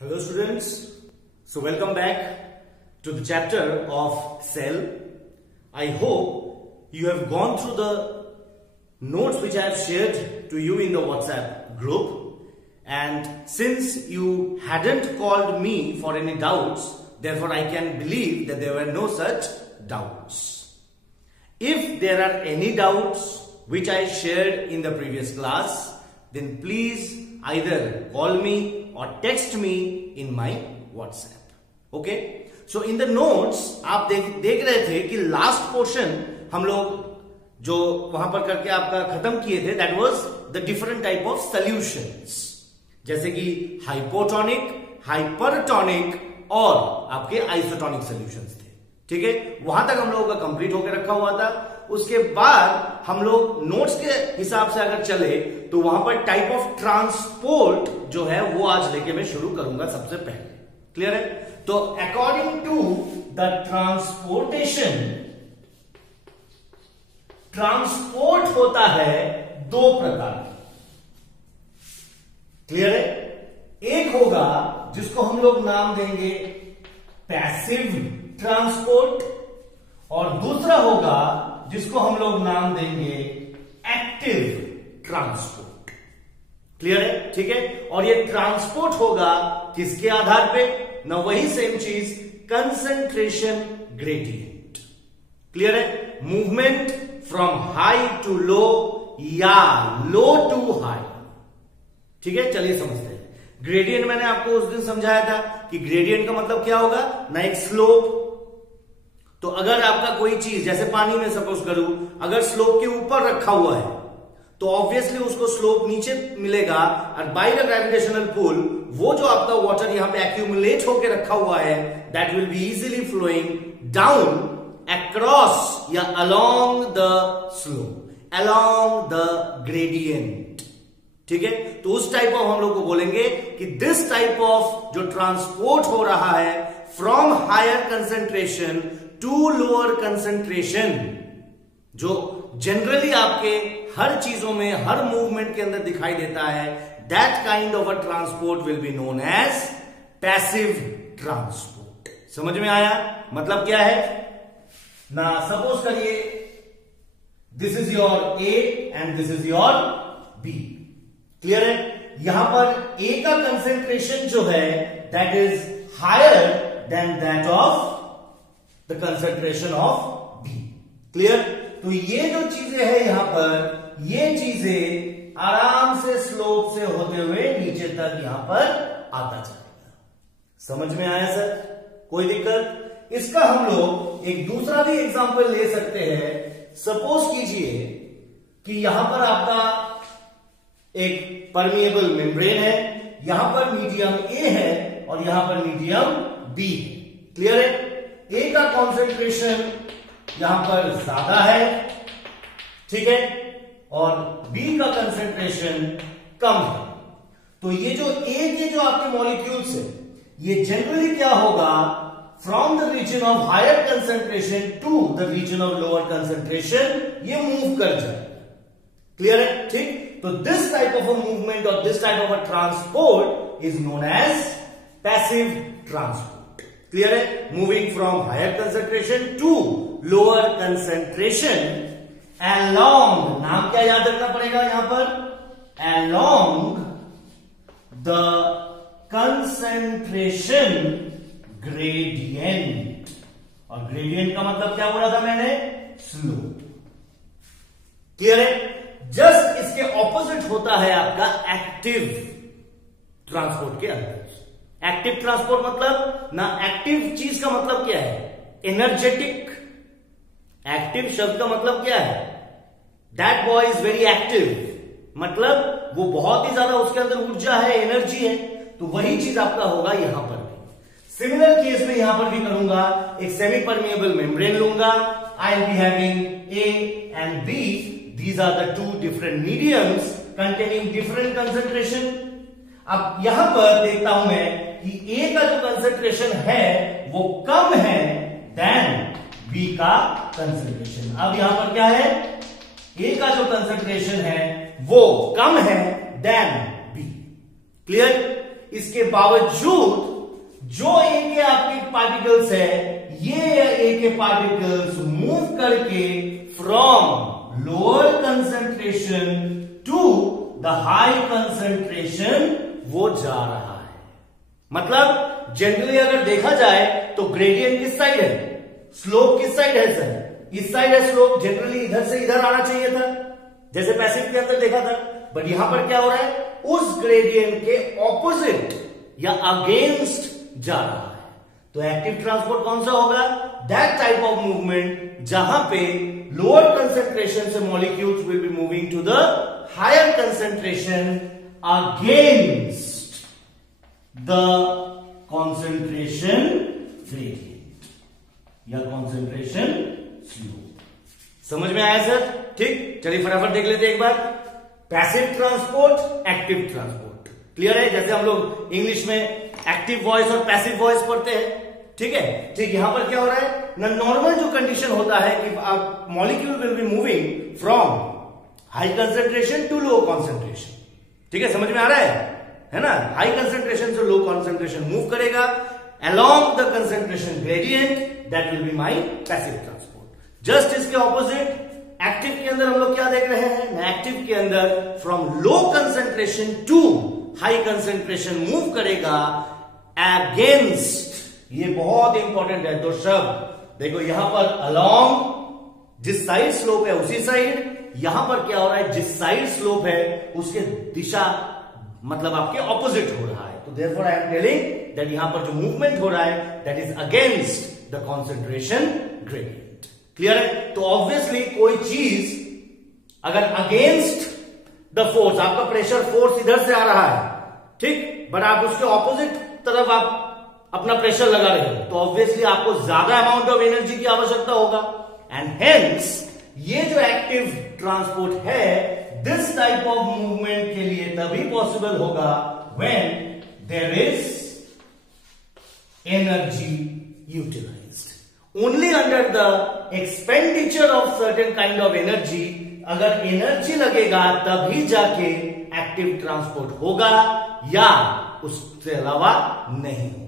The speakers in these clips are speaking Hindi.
Hello students, so welcome back to the chapter of cell. I hope you have gone through the notes which I have shared to you in the WhatsApp group, and since you hadn't called me for any doubts, therefore I can believe that there were no such doubts. If there are any doubts which I shared in the previous class, then please either call me or text me in my WhatsApp. Okay? So in the notes आप देख रहे थे कि लास्ट पोर्शन हम लोग जो वहां पर करके आपका खत्म किए थे, that was the different type of solutions, जैसे कि हाइपोटोनिक, हाइपरटोनिक और आपके आइसोटोनिक सॉल्यूशंस थे. ठीक है, वहां तक हम लोगों का कंप्लीट होकर रखा हुआ था. उसके बाद हम लोग नोट्स के हिसाब से अगर चले तो वहां पर टाइप ऑफ ट्रांसपोर्ट जो है वो आज लेके मैं शुरू करूंगा सबसे पहले. क्लियर है? तो according to the transportation, transport होता है दो प्रकार. क्लियर है? एक होगा जिसको हम लोग नाम देंगे पैसिव ट्रांसपोर्ट और दूसरा होगा जिसको हम लोग नाम देंगे एक्टिव ट्रांसपोर्ट. क्लियर है? ठीक है. और ये ट्रांसपोर्ट होगा किसके आधार पे? ना वही सेम चीज, कंसंट्रेशन ग्रेडियंट. क्लियर है? Movement from high to low या लो टू हाई. ठीक है, चलिए समझते हैं. ग्रेडियंट मैंने आपको उस दिन समझाया था कि ग्रेडियंट का मतलब क्या होगा ना, एक स्लोप. तो अगर आपका कोई चीज जैसे पानी में सपोज करूं, अगर स्लोप के ऊपर रखा हुआ है तो ऑब्वियसली उसको स्लोप नीचे मिलेगा, और बाय द ग्रेविटेशनल पुल वो जो आपका वाटर यहां पे एक्यूमुलेट होकर रखा हुआ है, that will be easily flowing down across या along the slope, along the gradient. ठीक है, तो उस टाइप ऑफ हम लोग को बोलेंगे कि दिस टाइप ऑफ जो ट्रांसपोर्ट हो रहा है from higher concentration to lower concentration, जो जनरली आपके हर चीजों में, हर मूवमेंट के अंदर दिखाई देता है, that kind of a transport will be known as passive transport. समझ में आया? मतलब क्या है ना, सपोज करिए this is your A and this is your B. Clear है? यहां पर ए का कंसेंट्रेशन जो है that is higher than that of the concentration of B. Clear? तो ये जो चीजें हैं यहां पर, ये चीजें आराम से स्लोप से होते हुए नीचे तक यहां पर आता जाएगा. समझ में आया सर? कोई दिक्कत? इसका हम लोग एक दूसरा भी एग्जांपल ले सकते हैं. सपोज कीजिए कि यहां पर आपका एक परमिएबल मेम्ब्रेन है, यहां पर मीडियम ए है और यहां पर मीडियम बी है. क्लियर है? ए का कॉन्सेंट्रेशन यहां पर ज्यादा है, ठीक है, और बी का कंसेंट्रेशन कम है. तो ये जो ए के जो आपके मॉलिक्यूल्स है, ये जनरली क्या होगा, from the region of higher concentration to the region of lower concentration ये मूव कर जाएगा. क्लियर है? ठीक. तो this type of a movement और this type of a transport is known as passive transport. Clear है? Moving from higher concentration to lower concentration along, नाम क्या याद रखना पड़ेगा यहां पर, along the concentration gradient. और ग्रेडियंट का मतलब क्या बोला था मैंने, स्लोप. क्लियर है? जस्ट इसके ऑपोजिट होता है आपका एक्टिव ट्रांसपोर्ट के अंदर. एक्टिव ट्रांसपोर्ट मतलब ना, एक्टिव चीज का मतलब क्या है, एनर्जेटिक. एक्टिव शब्द का मतलब क्या है, that boy is very active, मतलब वो बहुत ही ज्यादा उसके अंदर ऊर्जा है, एनर्जी है. तो वही चीज आपका होगा यहां पर भी. सिमिलर केस में यहां पर भी करूंगा, एक सेमी परमिएबल मेम्ब्रेन लूंगा. I will be having A and B. These are the two different mediums containing different concentration. अब यहां पर देखता हूं मैं कि ए का जो कंसेंट्रेशन है वो कम है देन बी का कंसेंट्रेशन. अब यहां पर क्या है, ए का जो कंसेंट्रेशन है वो कम है देन बी. क्लियर? इसके बावजूद जो ए के आपके पार्टिकल्स है, ये ए के पार्टिकल्स मूव करके from lower concentration to the high concentration वो जा रहा है। मतलब जनरली अगर देखा जाए तो ग्रेडियंट किस साइड है, स्लोप किस साइड है सर, इस साइड है स्लोप। जनरली इधर से इधर आना चाहिए था, जैसे पैसिव के अंदर देखा था, बट यहां पर क्या हो रहा है, उस ग्रेडियंट के ऑपोजिट या अगेंस्ट जा रहा है। तो एक्टिव ट्रांसपोर्ट कौन सा होगा, दैट टाइप ऑफ मूवमेंट जहां पे लोअर कंसंट्रेशन से molecules will be moving to the higher concentration against the concentration gradient या कंसंट्रेशन स्लोप। समझ में आया सर? ठीक, चलिए फटाफट देख लेते हैं एक बार। Passive transport, active transport, clear है? जैसे हम लोग इंग्लिश में एक्टिव वॉइस और पैसिव वॉइस पढ़ते हैं, ठीक है? ठीक, यहां पर क्या हो रहा है ना, नॉर्मल जो कंडीशन होता है कि आप molecule will be moving from high concentration to low concentration, ठीक है? समझ में आ रहा है ना? हाई कंसंट्रेशन से लो कंसंट्रेशन मूव करेगा along the concentration gradient, that will be my passive transport. Just इसके ऑपोजिट एक्टिव के अंदर हम लोग क्या देख रहे हैं, एक्टिव के अंदर from low concentration to high concentration move करेगा अगेंस्ट, ये बहुत इंपॉर्टेंट है। दो शब्द देखो, यहां पर अलोंग, जिस साइड स्लोप है उसी साइड, यहां पर क्या हो रहा है, जिस साइड स्लोप है उसके दिशा मतलब आपके ऑपोजिट हो रहा है। तो therefore I am telling that यहां पर जो मूवमेंट हो रहा है that is against the concentration gradient. Clear है? तो ऑब्वियसली कोई चीज अगर अगेंस्ट द फोर्स, आपका प्रेशर फोर्स इधर से आ रहा है, ठीक, बट आप उसके ऑपोजिट तरफ आप अपना प्रेशर लगा रहे हो, तो ऑब्वियसली आपको ज्यादा अमाउंट ऑफ एनर्जी की आवश्यकता होगा। एंड हेंस ये जो एक्टिव ट्रांसपोर्ट है, दिस टाइप ऑफ मूवमेंट के लिए तभी पॉसिबल होगा when there is energy utilized. Only under the expenditure of certain kind of energy, अगर एनर्जी लगेगा तभी जाके एक्टिव ट्रांसपोर्ट होगा, या उससे अलावा नहीं होगा।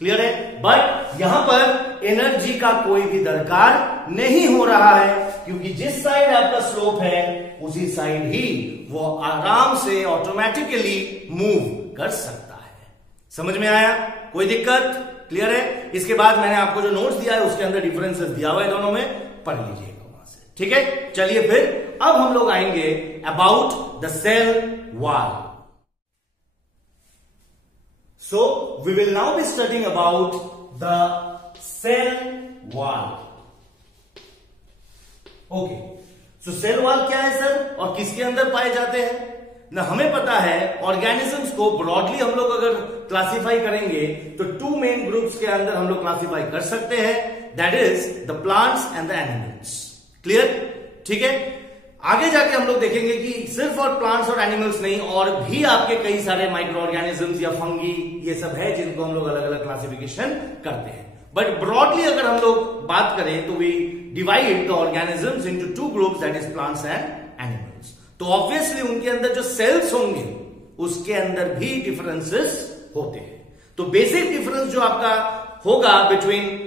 क्लियर है? बट यहां पर एनर्जी का कोई भी दरकार नहीं हो रहा है, क्योंकि जिस साइड आपका स्लोप है उसी साइड ही वो आराम से ऑटोमेटिकली मूव कर सकता है। समझ में आया? कोई दिक्कत? क्लियर है? इसके बाद मैंने आपको जो नोट्स दिया है उसके अंदर डिफरेंसेस दिया हुआ है, दोनों में पढ़ लीजिएगा वहां से, ठीक है? चलिए फिर अब हम लोग आएंगे about the cell wall. So we will now be studying about the cell wall. Okay. So cell wall क्या है सर, और किसके अंदर पाए जाते हैं ना? हमें पता है ऑर्गेनिजम्स को ब्रॉडली हम लोग अगर क्लासिफाई करेंगे तो टू मेन ग्रुप्स के अंदर हम लोग क्लासिफाई कर सकते हैं, that is the plants and the animals. Clear? ठीक है? आगे जाके हम लोग देखेंगे कि सिर्फ और प्लांट्स और एनिमल्स नहीं, और भी आपके कई सारे माइक्रो ऑर्गेनिजम्स या फंगी ये सब है जिनको हम लोग अलग अलग क्लासिफिकेशन करते हैं। बट ब्रॉडली अगर हम लोग बात करें तो we divide the organisms into two groups, that is plants and animals. तो ऑब्वियसली उनके अंदर जो सेल्स होंगे उसके अंदर भी डिफरेंसेस होते हैं। तो बेसिक डिफरेंस जो आपका होगा between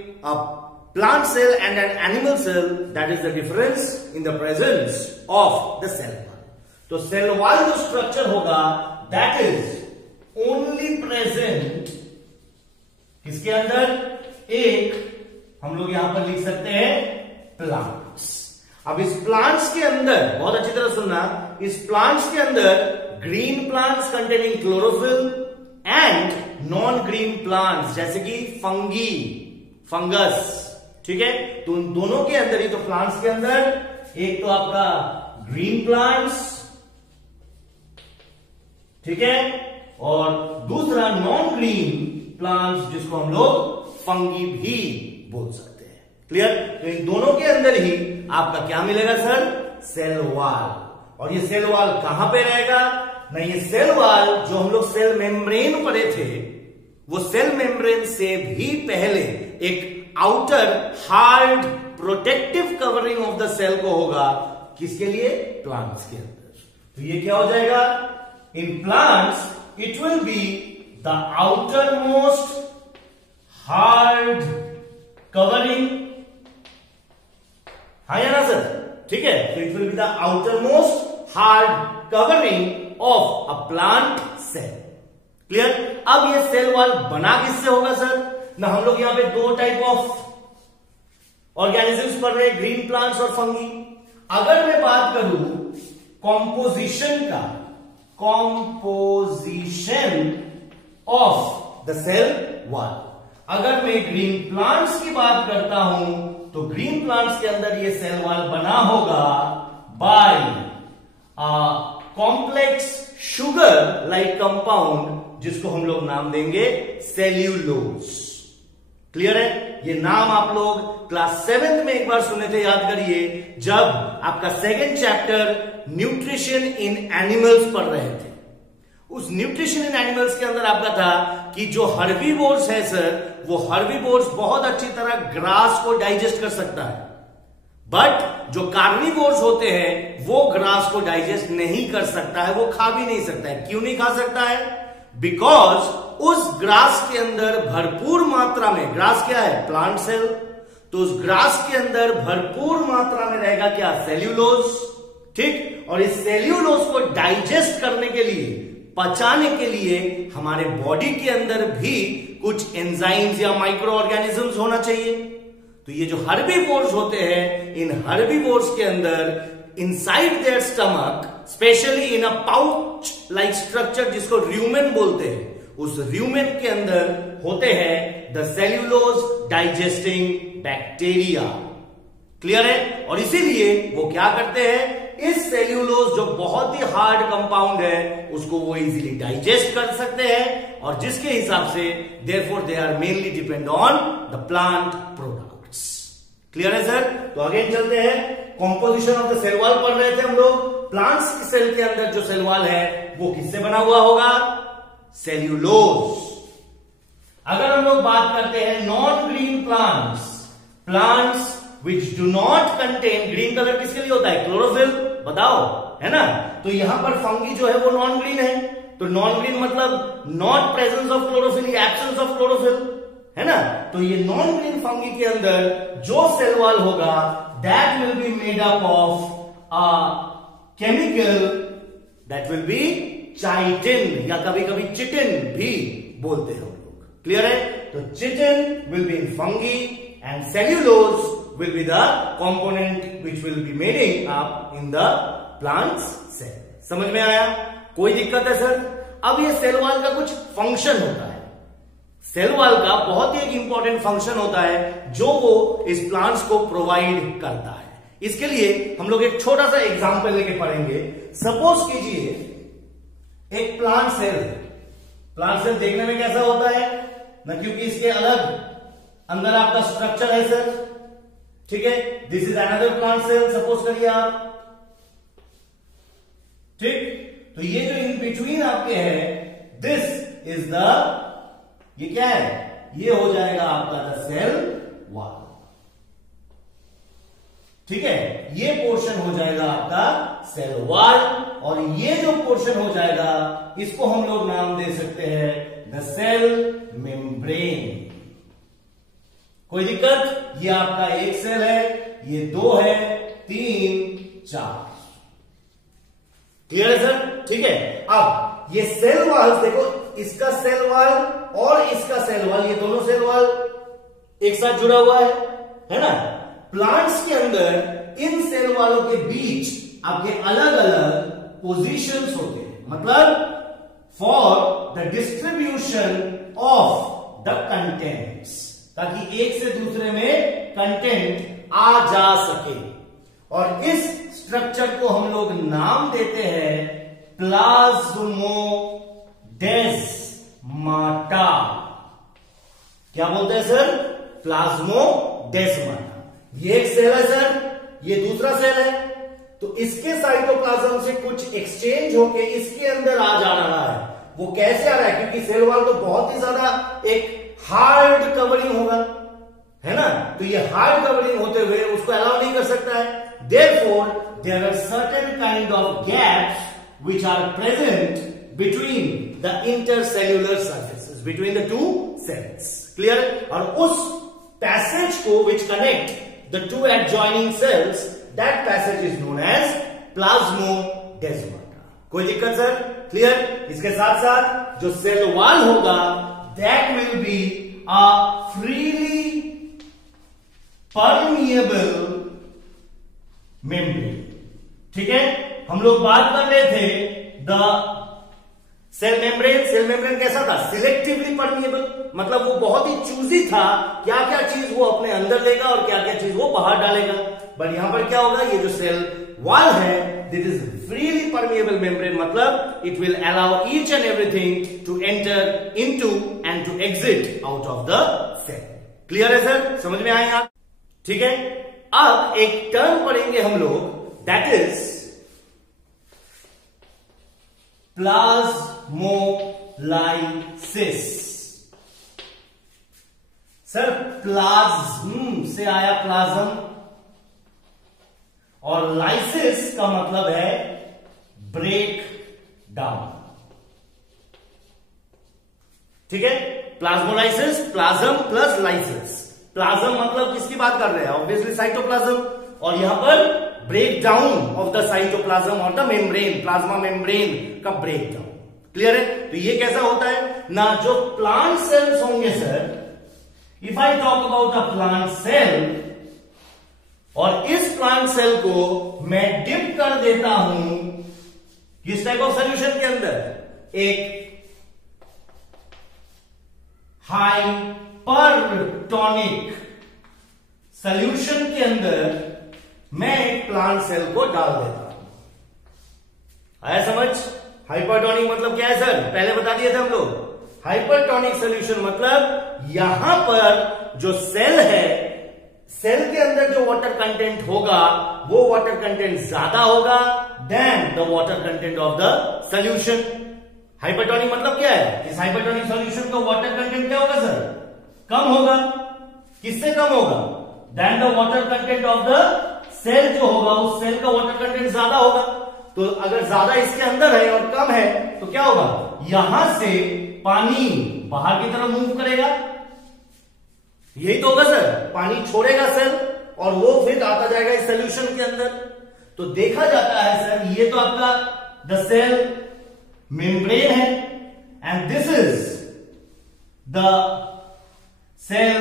plant cell and an animal cell, that is the difference in the presence of the cell wall. तो cell wall जो structure होगा that is only present किसके अंदर? एक हम लोग यहां पर लिख सकते हैं plants। अब इस plants के अंदर बहुत अच्छी तरह सुनना, इस plants के अंदर green plants containing chlorophyll and non green plants जैसे कि fungi, fungus, ठीक है? तो उन दोनों के अंदर ही, तो प्लांट्स के अंदर एक तो आपका ग्रीन प्लांट्स, ठीक है, और दूसरा नॉन ग्रीन प्लांट्स जिसको हम लोग फंगी भी बोल सकते हैं। क्लियर? तो इन दोनों के अंदर ही आपका क्या मिलेगा सर? Cell wall. और ये सेल वॉल कहां पे रहेगा ना? ये सेल वॉल जो हम लोग सेल मेम्ब्रेन पढ़े थे, वो सेल मेम्ब्रेन से भी पहले एक outer hard protective covering of the cell को होगा। किसके लिए? प्लांट्स के अंदर। तो ये क्या हो जाएगा? In plants it will be the outermost hard covering, हाँ या ना सर, ठीक है, तो it will be the outermost hard covering of a plant cell. Clear? अब ये सेल वॉल बना किससे होगा सर? ना हम लोग यहां पे दो टाइप ऑफ ऑर्गेनिजम्स पढ़ रहे हैं, ग्रीन प्लांट्स और फंगी। अगर मैं बात करूं कॉम्पोजिशन का, composition of the cell wall, अगर मैं ग्रीन प्लांट्स की बात करता हूं तो ग्रीन प्लांट्स के अंदर ये सेल वॉल बना होगा by complex sugar like compound जिसको हम लोग नाम देंगे सेल्यूलोज। क्लियर है? ये नाम आप लोग क्लास 7th में एक बार सुने थे, याद करिए, जब आपका second chapter nutrition in animals पढ़ रहे थे। उस न्यूट्रिशन इन एनिमल्स के अंदर आपका था कि जो हर्बीवोर्स है सर, वो हर्बीवोर्स बहुत अच्छी तरह ग्रास को डाइजेस्ट कर सकता है, बट जो कार्निवोर्स होते हैं वो ग्रास को डाइजेस्ट नहीं कर सकता है, वो खा भी नहीं सकता है। क्यों नहीं खा सकता है? बिकॉज उस ग्रास के अंदर भरपूर मात्रा में, ग्रास क्या है? प्लांट सेल, तो उस ग्रास के अंदर भरपूर मात्रा में रहेगा क्या? सेल्यूलोज। ठीक, और इस सेल्यूलोज को डाइजेस्ट करने के लिए, पचाने के लिए हमारे बॉडी के अंदर भी कुछ एंजाइम्स या माइक्रो ऑर्गेनिजम्स होना चाहिए। तो ये जो हर्बीवोर्स होते हैं, इन हर्बीवोर्स के अंदर inside their stomach, specially in a pouch like structure जिसको र्यूमेन बोलते हैं, उस र्यूमेन के अंदर होते हैं the cellulose digesting bacteria. Clear है? और इसीलिए वो क्या करते हैं, इस सेल्यूलोज जो बहुत ही हार्ड कंपाउंड है उसको वो इजीली डाइजेस्ट कर सकते हैं, और जिसके हिसाब से therefore they are mainly depend on the plant products. Clear है सर? तो अगेन चलते हैं, composition of the cell wall पढ़ रहे थे हम लोग। प्लांट्स की सेल के अंदर जो सेल वॉल है वो किससे बना हुआ होगा? सेल्यूलोज। अगर हम लोग बात करते हैं non green plants, plants which do not contain, green colour किसके लिए होता है? क्लोरोफिल, बताओ, है ना? तो यहां पर फंगी जो है वो नॉन ग्रीन है, तो नॉन ग्रीन मतलब नॉट प्रेजेंस ऑफ क्लोरोफिल या एब्सेंस ऑफ क्लोरोफिल, है ना? तो ये नॉन ग्रीन फंगी के अंदर जो सेल वॉल होगा that will be made up of a chemical that will be chitin, या कभी कभी चिटिन भी बोलते हैं हम लोग। क्लियर है? तो chitin will be in fungi and cellulose will be the component which will be making up in the plant's cell। समझ में आया? कोई दिक्कत है सर? अब ये सेल वॉल का कुछ फंक्शन होता है, सेल वॉल का बहुत ही एक इंपॉर्टेंट फंक्शन होता है जो वो इस प्लांट्स को प्रोवाइड करता है। इसके लिए हम लोग एक छोटा सा एग्जांपल लेके पढ़ेंगे। सपोज कीजिए एक प्लांट सेल, प्लांट सेल देखने में कैसा होता है ना, क्योंकि इसके अलग अंदर आपका स्ट्रक्चर है सर, ठीक है? This is another plant cell, suppose करिए आप, ठीक? तो ये जो इन बिटवीन आपके है, दिस इज द, ये क्या है? ये हो जाएगा आपका द सेल वॉल, ठीक है? ये पोर्शन हो जाएगा आपका सेल वॉल, और ये जो पोर्शन हो जाएगा इसको हम लोग नाम दे सकते हैं द सेल मेम्ब्रेन। कोई दिक्कत? ये आपका एक सेल है, ये 2 है, 3, 4। क्लियर है सर? ठीक है। अब ये सेल वॉल देखो, इसका सेल वॉल और इसका सेल वॉल, ये दोनों सेल वॉल एक साथ जुड़ा हुआ है ना? प्लांट्स के अंदर इन सेल वॉलों के बीच आपके अलग अलग पोजीशंस होते हैं, मतलब for the distribution of the contents, ताकि एक से दूसरे में कंटेंट आ जा सके। और इस स्ट्रक्चर को हम लोग नाम देते हैं प्लाज्मोडेस्माटा। क्या बोलते हैं सर? प्लाज्मोडेस्माटा। ये एक सेल है सर, ये दूसरा सेल है, तो इसके साइटोप्लाज्म से कुछ एक्सचेंज होके इसके अंदर आ जा रहा है। वो कैसे आ रहा है? क्योंकि सेल वॉल तो बहुत ही ज्यादा एक हार्ड कवरिंग होगा, है ना? तो ये हार्ड कवरिंग होते हुए उसको अलाउ नहीं कर सकता है। Therefore, there are certain kind of gaps which are present between the intercellular surfaces. between the two cells. Clear? और उस passage को which connect the two adjoining cells, that passage is known as plasmodesmata. कोई दिक्कत सर? क्लियर? इसके साथ साथ जो सेल वॉल होगा that will be a freely permeable membrane. ठीक है? हम लोग बात कर रहे थे the cell membrane. Cell membrane कैसा था? सिलेक्टिवली परमिएबल, मतलब वो बहुत ही चूजी था, क्या क्या चीज वो अपने अंदर लेगा और क्या क्या चीज वो बाहर डालेगा. बट यहां पर क्या होगा, ये जो सेल वॉल है this is freely permeable membrane, मतलब it will allow each and everything to enter into and to exit out of the cell. Clear है सर? समझ में आए आप? ठीक है. अब एक टर्म पढ़ेंगे हम लोग, that is plasmolysis. Sir plasm से आया प्लाज्म और लाइसिस का मतलब है ब्रेक डाउन. ठीक है. Plasmolysis, plasm plus lysis. Plasm मतलब किसकी बात कर रहे हैं? Obviously cytoplasm. और यहां पर break down of the cytoplasm और द मेम्ब्रेन, प्लाज्मा मेम्ब्रेन का ब्रेक डाउन. क्लियर है? तो ये कैसा होता है ना, जो प्लांट सेल्स होंगे sir, if I talk about a plant cell, और इस प्लांट सेल को मैं डिप कर देता हूं किस टाइप ऑफ सोल्यूशन के अंदर? एक हाइपरटोनिक सोल्यूशन के अंदर मैं एक प्लांट सेल को डाल देता हूं. आया समझ? हाइपरटोनिक मतलब क्या है सर? पहले बता दिए थे हम लोग. हाइपरटोनिक सोल्यूशन मतलब यहां पर जो सेल है, सेल के अंदर जो वाटर कंटेंट होगा वो वाटर कंटेंट ज्यादा होगा than the water content of the solution. Hypertonic मतलब क्या है? इस हाइपरटोनिक सोल्यूशन का वाटर कंटेंट क्या होगा सर? कम होगा. किससे कम होगा? Than the water content of the cell जो होगा उस सेल का वाटर कंटेंट ज्यादा होगा. तो अगर ज्यादा इसके अंदर है और कम है तो क्या होगा? यहां से पानी बाहर की तरफ मूव करेगा. यही तो होगा सर. पानी छोड़ेगा सेल और वो फिर आता जाएगा इस सोल्यूशन के अंदर. तो देखा जाता है सर, ये तो आपका द सेल मेम्ब्रेन है and this is the cell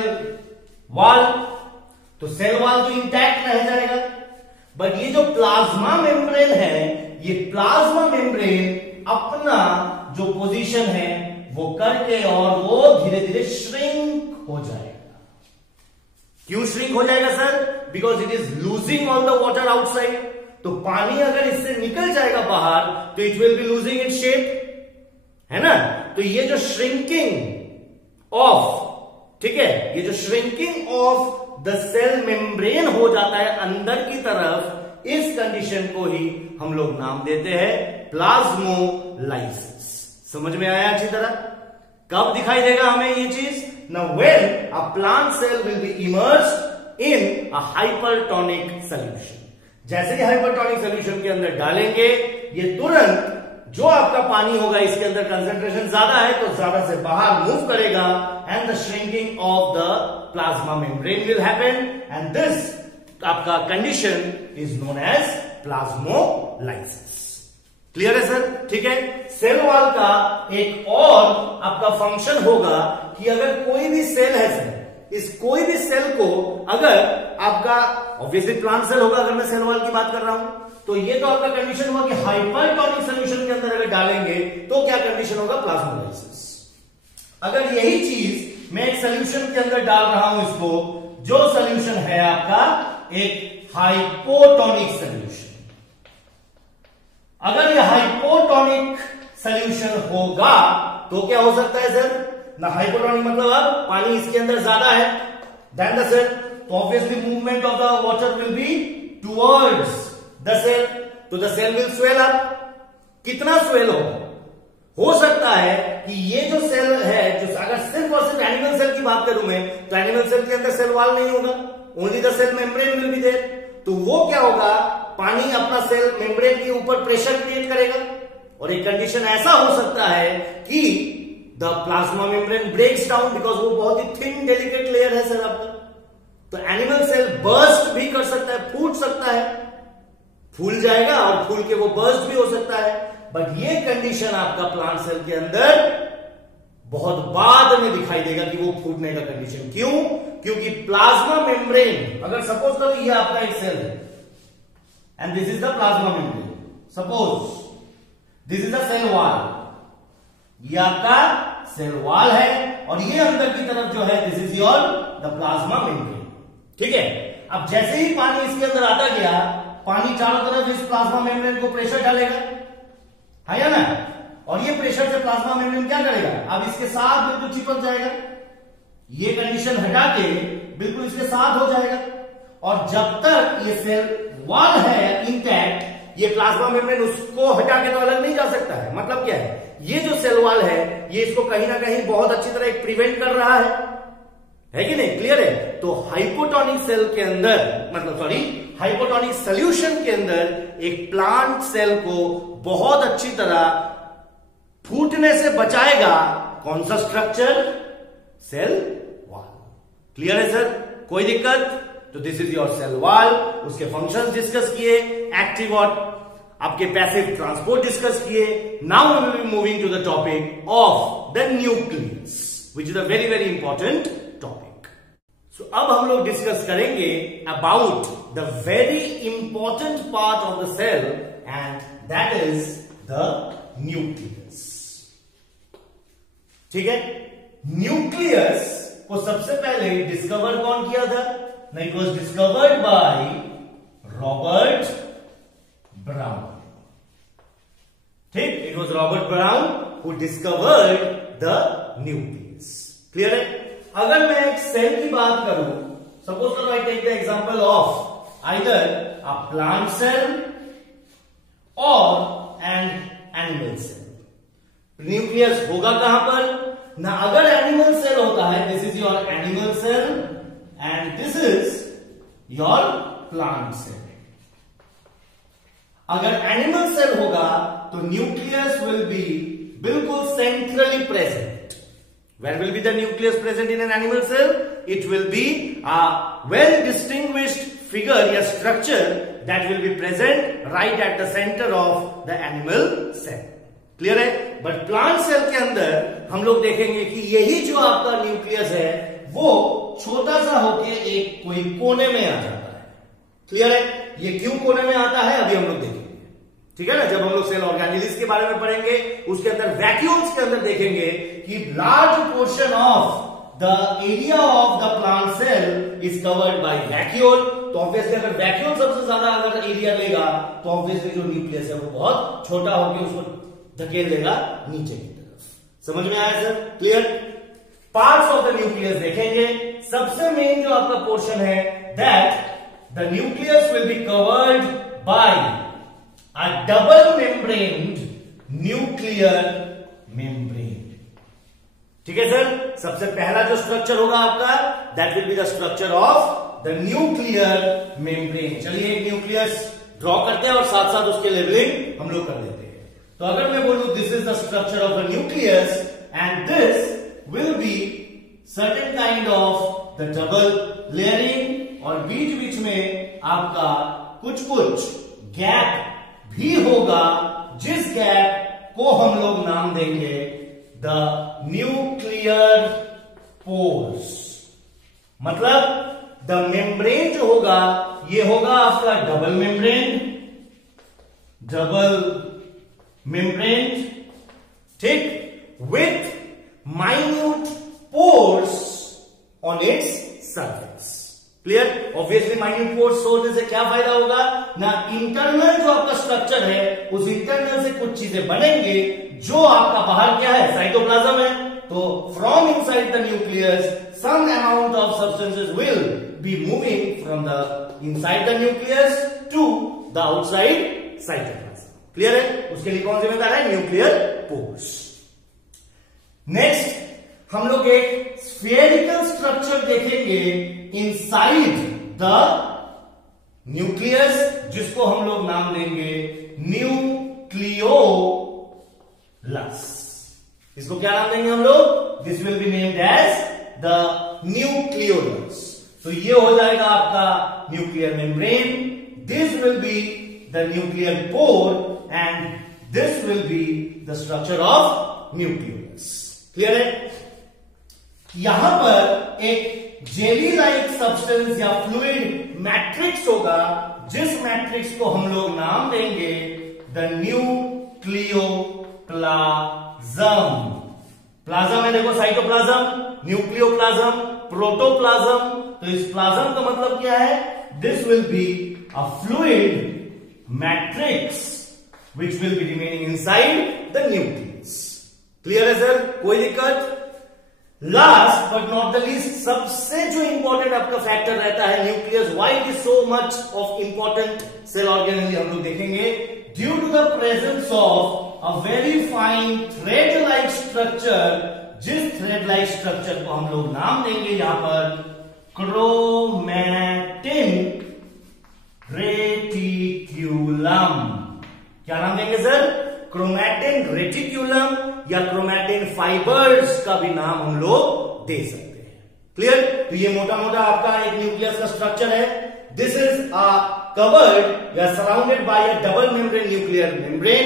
wall. तो सेल वॉल तो इंटैक्ट रह जाएगा. बट ये जो प्लाज्मा मेम्ब्रेन है, ये प्लाज्मा मेम्ब्रेन अपना जो पोजीशन है वो करके और वो धीरे धीरे श्रिंक हो जाएगा. क्यों श्रिंक हो जाएगा sir? Because it is losing all the water outside. तो पानी अगर इससे निकल जाएगा बाहर तो it will be losing its shape, है ना. तो ये जो श्रिंकिंग ऑफ, ठीक है, ये जो shrinking of the cell membrane हो जाता है अंदर की तरफ, इस कंडीशन को ही हम लोग नाम देते हैं प्लाज्मोलाइसिस. समझ में आया अच्छी तरह? कब दिखाई देगा हमें ये चीज? Now when a plant cell will be immersed in a hypertonic solution. जैसे ही हाइपरटोनिक सोल्यूशन के अंदर डालेंगे, ये तुरंत जो आपका पानी होगा इसके अंदर कंसेंट्रेशन ज्यादा है तो ज्यादा से बाहर मूव करेगा and the shrinking of the plasma membrane will happen and this आपका condition is known as plasmolysis. Clear है सर? ठीक है. सेल वॉल का एक और आपका फंक्शन होगा कि अगर कोई भी सेल है सर, इस कोई भी सेल को अगर आपका ऑब्वियसली प्लांट सेल होगा, अगर मैं सेल वॉल की बात कर रहा हूं, तो ये तो आपका कंडीशन हुआ कि हाइपरटोनिक सोल्यूशन के अंदर अगर डालेंगे तो क्या कंडीशन होगा? प्लाज्मोलाइसिस. अगर यही चीज मैं एक सोल्यूशन के अंदर डाल रहा हूं इसको, जो सोल्यूशन है आपका एक हाइपोटोनिक सोल्यूशन, अगर यह हाइपोटोनिक सोल्यूशन होगा तो क्या हो सकता है सर? ना हाइपोटोनिक मतलब अब पानी इसके अंदर ज्यादा है देन द सेल, तो obviously movement of the water will be towards the cell, तो the cell will swell up. कितना स्वेल होगा? हो सकता है कि ये जो सेल है, जो अगर सिर्फ और सिर्फ एनिमल सेल की बात करूं मैं, तो एनिमल सेल के अंदर सेल वॉल नहीं होगा, only the cell membrane will be there. तो वो क्या होगा? पानी अपना सेल मेम्ब्रेन के ऊपर प्रेशर क्रिएट करेगा और एक कंडीशन ऐसा हो सकता है कि the plasma membrane breaks down because वो बहुत ही थिन डेलिकेट लेयर है सर आपका। तो एनिमल सेल बर्स्ट भी कर सकता है, फूट सकता है, फूल जाएगा और फूल के वो बर्स्ट भी हो सकता है। बट ये कंडीशन आपका प्लांट सेल के अंदर बहुत बाद में दिखाई देगा कि वो फूटने का कंडीशन। क्यों? क्योंकि प्लाज्मा मेम्ब्रेन, अगर सपोज करो ये आपका एक सेल है and this is the plasma membrane, suppose this is the cell wall, ये आपका सेल वॉल है और ये अंदर की तरफ जो है this is your the plasma membrane. ठीक है, अब जैसे ही पानी इसके अंदर आता गया, पानी चारों तरफ इस प्लाज्मा मेम्ब्रेन को प्रेशर डालेगा, है या ना? और ये प्रेशर से प्लाज्मा मेम्ब्रेन क्या करेगा, अब इसके साथ बिल्कुल चिपक जाएगा, ये कंडीशन हटा के बिल्कुल इसके साथ हो जाएगा। और जब तक ये सेल वॉल है इंटैक्ट, ये प्लाज्मा मेम्ब्रेन उसको हटा के तो अलग नहीं जा सकता है। मतलब क्या है, ये जो सेल वॉल है ये इसको कहीं ना कहीं बहुत अच्छी तरह एक प्रिवेंट कर रहा है कि नहीं? क्लियर है? तो हाइपोटोनिक सेल के अंदर, मतलब सॉरी हाइपोटोनिक सॉल्यूशन के अंदर एक प्लांट सेल को बहुत अच्छी तरह फूटने से बचाएगा कौन सा स्ट्रक्चर? Cell wall. क्लियर है सर? कोई दिक्कत? तो this is your cell wall. उसके फंक्शंस डिस्कस किए, एक्टिव और आपके पैसिव ट्रांसपोर्ट डिस्कस किए। Now we will be moving to the topic of the nucleus, which is a very very important topic. So अब हम लोग डिस्कस करेंगे about the very important part of the cell and that is the nucleus. ठीक है, न्यूक्लियस को सबसे पहले डिस्कवर कौन किया था? It was discovered by Robert Brown. ठीक, it was Robert Brown who discovered the nucleus. Clear है? अगर मैं एक सेल की बात करूं, सपोज करो I take the example of either a plant cell और एन एनिमल सेल। न्यूक्लियस होगा कहां पर ना? अगर एनिमल सेल होता है, this is your animal cell and this is your plant cell. अगर एनिमल सेल होगा तो न्यूक्लियस विल बी बिल्कुल centrally present. Where will be the nucleus present in an animal cell? It will be a well distinguished figure या structure that will be present right at the center of the animal cell. Clear है? बट प्लांट सेल के अंदर हम लोग देखेंगे कि यही जो आपका न्यूक्लियस है वो छोटा सा होके एक कोई कोने में आ जाता है। क्लियर है? ये क्यों कोने में आता है अभी हम लोग देखेंगे। ठीक है ना? जब हम लोग सेल ऑर्गेनेलिस के बारे में पढ़ेंगे, उसके अंदर वैक्यूल्स के अंदर देखेंगे कि large portion of the area of the plant cell is covered by vacuole. तो ऑब्वियसली अगर वैक्यूल सबसे ज्यादा अगर एरिया लेगा तो ऑब्वियसली जो न्यूक्लियस है वो बहुत छोटा होकर उसको धकेल देगा नीचे की तरफ। समझ में आया sir? Clear? Parts of the nucleus देखेंगे। सबसे मेन जो आपका पोर्शन है that the nucleus will be covered by a double membraned nuclear membrane. ठीक है सर? सबसे पहला जो स्ट्रक्चर होगा आपका that will be the structure of the nuclear membrane. चलिए एक न्यूक्लियस ड्रॉ करते हैं और साथ साथ उसके लेबलिंग हम लोग कर देते हैं। तो अगर मैं बोलूं this is the structure of a nucleus and this will be certain kind of the double layering और बीच बीच में आपका कुछ कुछ गैप भी होगा, जिस गैप को हम लोग नाम देंगे द न्यूक्लियर पोर्स। मतलब द मेम्ब्रेन जो होगा ये होगा आपका डबल मेम्ब्रेन, ठीक, with minute pores on its surface. Clear? Obviously minute pores होने से क्या फायदा होगा ना? इंटरनल जो आपका स्ट्रक्चर है उस इंटरनल से कुछ चीजें बनेंगे जो आपका बाहर क्या है? साइटोप्लाज्म है। तो from inside the nucleus some amount of substances will be moving from the inside the nucleus to the outside cytoplasm. Clear है? उसके लिए कौन जिम्मेदार है? Nuclear pores. नेक्स्ट हम लोग एक स्फेरिकल स्ट्रक्चर देखेंगे इनसाइड द न्यूक्लियस, जिसको हम लोग नाम देंगे न्यूक्लियोलस। इसको क्या नाम देंगे हम लोग? This will be named as the nucleolus. तो ये हो जाएगा आपका nuclear membrane, this will be the nuclear pore and this will be the structure of nucleolus. Clear है? यहां पर एक जेली लाइक सब्सटेंस या फ्लूइड मैट्रिक्स होगा, जिस मैट्रिक्स को हम लोग नाम देंगे द न्यूक्लियोप्लाज्म। प्लाज्म है, देखो, साइटोप्लाज्म, न्यूक्लियोप्लाज्म, प्रोटोप्लाज्म। तो इस प्लाज्म का मतलब क्या है? This will be a fluid matrix which will be remaining inside the nucleus. Clear है सर? कोई दिक्कत? Last but not the least, सबसे जो इंपॉर्टेंट आपका फैक्टर रहता है nucleus, why it is so much of important cell organelle, हम लोग देखेंगे। Due to the presence of a very fine thread like structure, जिस थ्रेड लाइक स्ट्रक्चर को हम लोग नाम देंगे यहां पर क्रोमैटिन रेटिक्यूलम। क्या नाम देंगे सर? क्रोमैटिन रेटिक्यूलम या क्रोमैटिन फाइबर्स का भी नाम हम लोग दे सकते हैं। क्लियर? तो ये मोटा मोटा आपका एक न्यूक्लियस का स्ट्रक्चर है। दिस इज अ कवर्ड या surrounded by a double membrane nuclear membrane.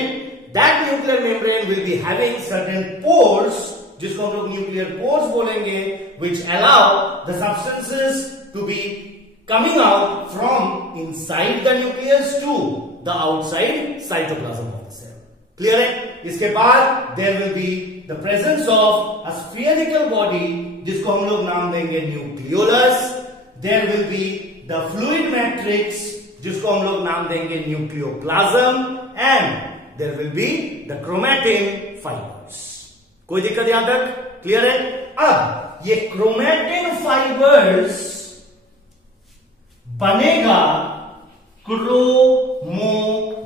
That nuclear membrane will be having certain pores, जिसको हम लोग न्यूक्लियर पोर्स बोलेंगे, which allow the substances to be coming out from inside the nucleus to the outside cytoplasm of the cell. Clear है? इसके बाद there will be the presence of a spherical body, जिसको हम लोग नाम देंगे nucleolus. There will be the fluid matrix, जिसको हम लोग नाम देंगे nucleoplasm, and there will be the chromatin fibers. कोई दिक्कत यहां तक? क्लियर है? अब ये क्रोमैटिन फाइबर्स बनेगा क्रोमोसोम्स।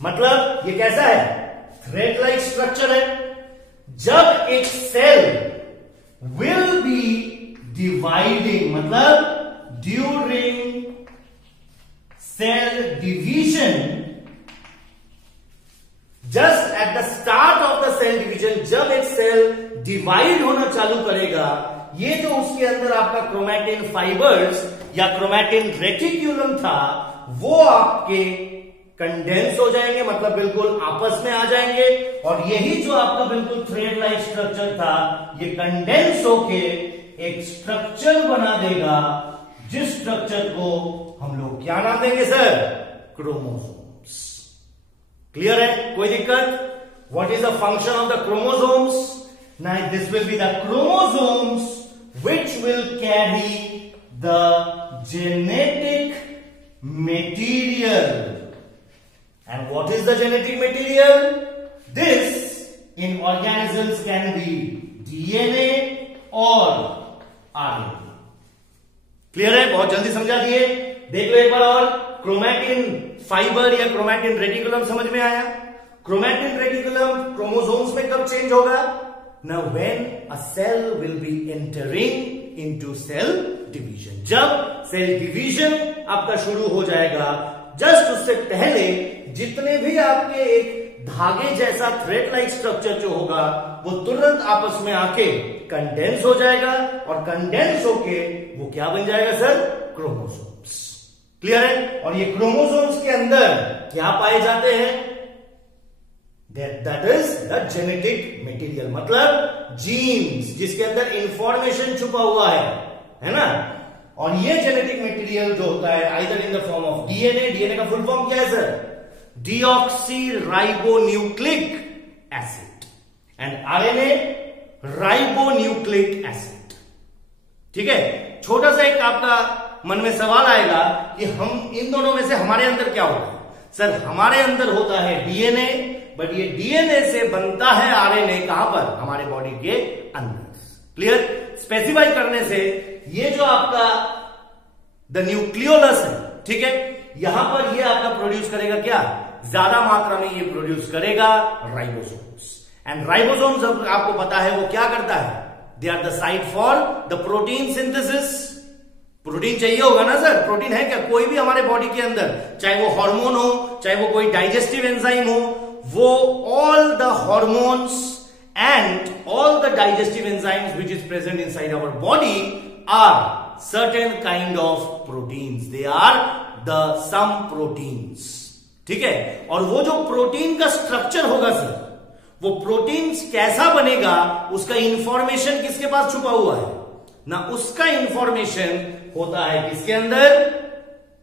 मतलब ये कैसा है? थ्रेड लाइक स्ट्रक्चर है। जब एक सेल विल बी डिवाइडिंग, मतलब during cell division, just at the start of the cell division, जब एक सेल डिवाइड होना चालू करेगा, ये जो उसके अंदर आपका क्रोमैटिन फाइबर्स या क्रोमैटिन रेटिक्यूलम था, वो आपके कंडेंस हो जाएंगे, मतलब बिल्कुल आपस में आ जाएंगे, और यही जो आपका बिल्कुल थ्रेड लाइक स्ट्रक्चर था, ये कंडेंस होके एक स्ट्रक्चर बना देगा, जिस स्ट्रक्चर को हम लोग क्या नाम देंगे सर? क्रोमोसोम्स। क्लियर है? कोई दिक्कत? What is the function of the chromosomes? Now this will be the chromosomes which will carry the genetic material. And what is the genetic material? This in organisms can be DNA or RNA. Clear है? बहुत जल्दी समझा दिए। देख लो एक बार और। क्रोमैटिन फाइबर या क्रोमैटिन रेटिकुलम समझ में आया? क्रोमैटिन रेटिकुलम क्रोमोसोम्स में कब चेंज होगा? Now when a cell will be entering into cell division, जब सेल डिवीजन आपका शुरू हो जाएगा, जस्ट उससे पहले जितने भी आपके एक धागे जैसा थ्रेड लाइक स्ट्रक्चर जो होगा, वो तुरंत आपस में आके कंडेंस हो जाएगा, और कंडेंस होके वो क्या बन जाएगा सर? क्रोमोसोम्स। क्लियर है? और ये क्रोमोसोम्स के अंदर क्या पाए जाते हैं? That is the genetic material, मतलब जीन्स, जिसके अंदर इंफॉर्मेशन छुपा हुआ है ना? और ये जेनेटिक मटेरियल जो होता है either in the form of DNA, DNA का फुल फॉर्म क्या है sir? Deoxy ribonucleic acid, and RNA ribonucleic acid. ठीक है? छोटा सा एक आपका मन में सवाल आएगा कि हम इन दोनों में से हमारे अंदर क्या होता है? सर हमारे अंदर होता है डीएनए, बट ये डीएनए से बनता है आरएनए कहां पर? हमारे बॉडी के अंदर। क्लियर? स्पेसिफाई करने से ये जो आपका द न्यूक्लियोलस है, ठीक है, यहां पर ये आपका प्रोड्यूस करेगा क्या? ज्यादा मात्रा में ये प्रोड्यूस करेगा राइबोसोम्स। एंड राइबोसोम्स आपको पता है वो क्या करता है? They are the site for the protein synthesis. Protein चाहिए होगा ना सर? प्रोटीन है क्या? कोई भी हमारे बॉडी के अंदर, चाहे वो हार्मोन हो, चाहे वो कोई डाइजेस्टिव एंजाइम हो, वो all the hormones and all the digestive enzymes which is present inside our body are certain kind of proteins, they are the some proteins, ठीक है। और वो जो प्रोटीन का स्ट्रक्चर होगा सर, वो प्रोटीन कैसा बनेगा उसका इंफॉर्मेशन किसके पास छुपा हुआ है ना, उसका इंफॉर्मेशन होता है किसके अंदर,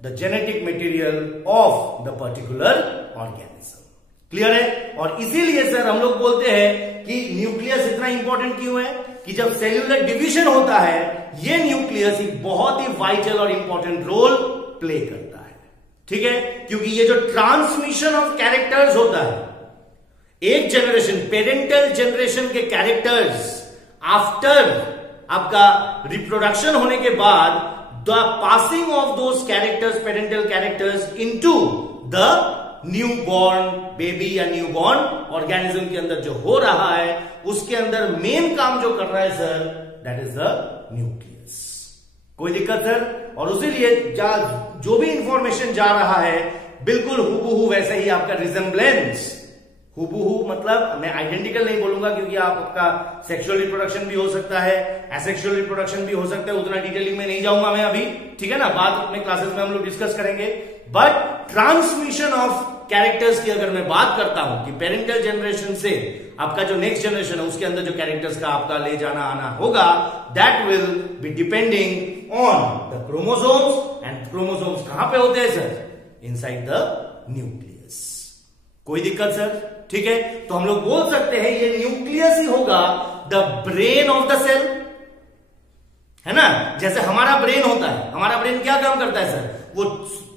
the genetic material of the particular organism. Clear है। और इसीलिए सर हम लोग बोलते हैं कि न्यूक्लियस इतना इंपॉर्टेंट क्यों है कि जब सेल्यूलर डिवीजन होता है ये न्यूक्लियस एक बहुत ही वाइटल और इंपॉर्टेंट रोल प्ले करता है, ठीक है। क्योंकि ये जो ट्रांसमिशन ऑफ कैरेक्टर्स होता है, एक जनरेशन पेरेंटल जनरेशन के कैरेक्टर्स आफ्टर आपका रिप्रोडक्शन होने के बाद the passing of those characters, parental characters into the new born baby या न्यू बॉर्न ऑर्गेनिज्म के अंदर जो हो रहा है, उसके अंदर मेन काम जो कर रहा है sir, that is the nucleus. कोई दिक्कत सर। और उसी लिए जो भी इंफॉर्मेशन जा रहा है बिल्कुल हूबहू वैसे ही आपका रिजेम्बलेंस, हूबहू मतलब मैं आइडेंटिकल नहीं बोलूंगा क्योंकि आपका सेक्सुअल रिप्रोडक्शन भी हो सकता है, एसेक्सुअल रिप्रोडक्शन भी हो सकता है, उतना डिटेलिंग में नहीं जाऊंगा मैं अभी, ठीक है ना, बाद में क्लासेस में हम लोग डिस्कस करेंगे। बट ट्रांसमिशन ऑफ कैरेक्टर्स की अगर मैं बात करता हूं कि पेरेंटल जनरेशन से आपका जो नेक्स्ट जनरेशन है उसके अंदर जो कैरेक्टर्स का आपका ले जाना आना होगा, that will be depending on the chromosomes. And chromosomes कहां पे होते हैं सर, इनसाइड द न्यूक्लियस। कोई दिक्कत सर, ठीक है। तो हम लोग बोल सकते हैं ये न्यूक्लियस ही होगा the brain of the cell, है ना। जैसे हमारा ब्रेन होता है, हमारा ब्रेन क्या काम करता है सर, वो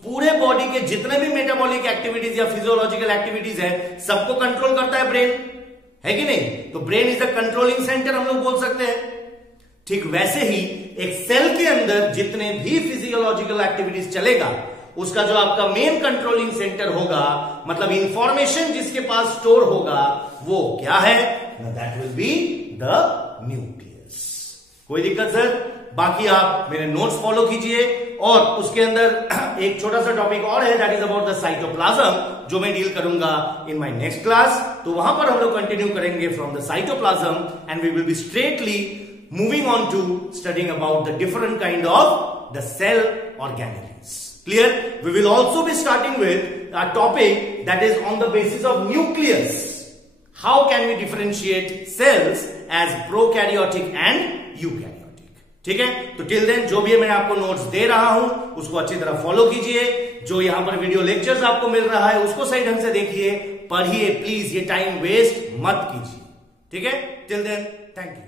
पूरे बॉडी के जितने भी मेटाबॉलिक एक्टिविटीज या फिजियोलॉजिकल एक्टिविटीज है सबको कंट्रोल करता है ब्रेन, है कि नहीं। तो brain is the controlling centre हम लोग बोल सकते हैं। ठीक वैसे ही एक सेल के अंदर जितने भी फिजियोलॉजिकल एक्टिविटीज चलेगा उसका जो आपका मेन कंट्रोलिंग सेंटर होगा, मतलब इंफॉर्मेशन जिसके पास स्टोर होगा, वो क्या है, that will be the nucleus. कोई दिक्कत सर। बाकी आप मेरे नोट्स फॉलो कीजिए और उसके अंदर एक छोटा सा टॉपिक और है, that is about the cytoplasm, जो मैं डील करूंगा इन माय नेक्स्ट क्लास। तो वहां पर हम लोग कंटिन्यू करेंगे from the cytoplasm and we will be straightly moving on to studying about the different kind of the cell organelles. Clear? We will also be starting with a topic that is on the basis of nucleus. How can we differentiate cells as prokaryotic and eukaryotic? ठीक है। तो टिल देन जो भी मैं आपको नोट्स दे रहा हूं उसको अच्छी तरह फॉलो कीजिए। जो यहां पर वीडियो लेक्चर्स आपको मिल रहा है उसको सही ढंग से देखिए, पढ़िए, प्लीज ये टाइम वेस्ट मत कीजिए, ठीक है। Till then thank you.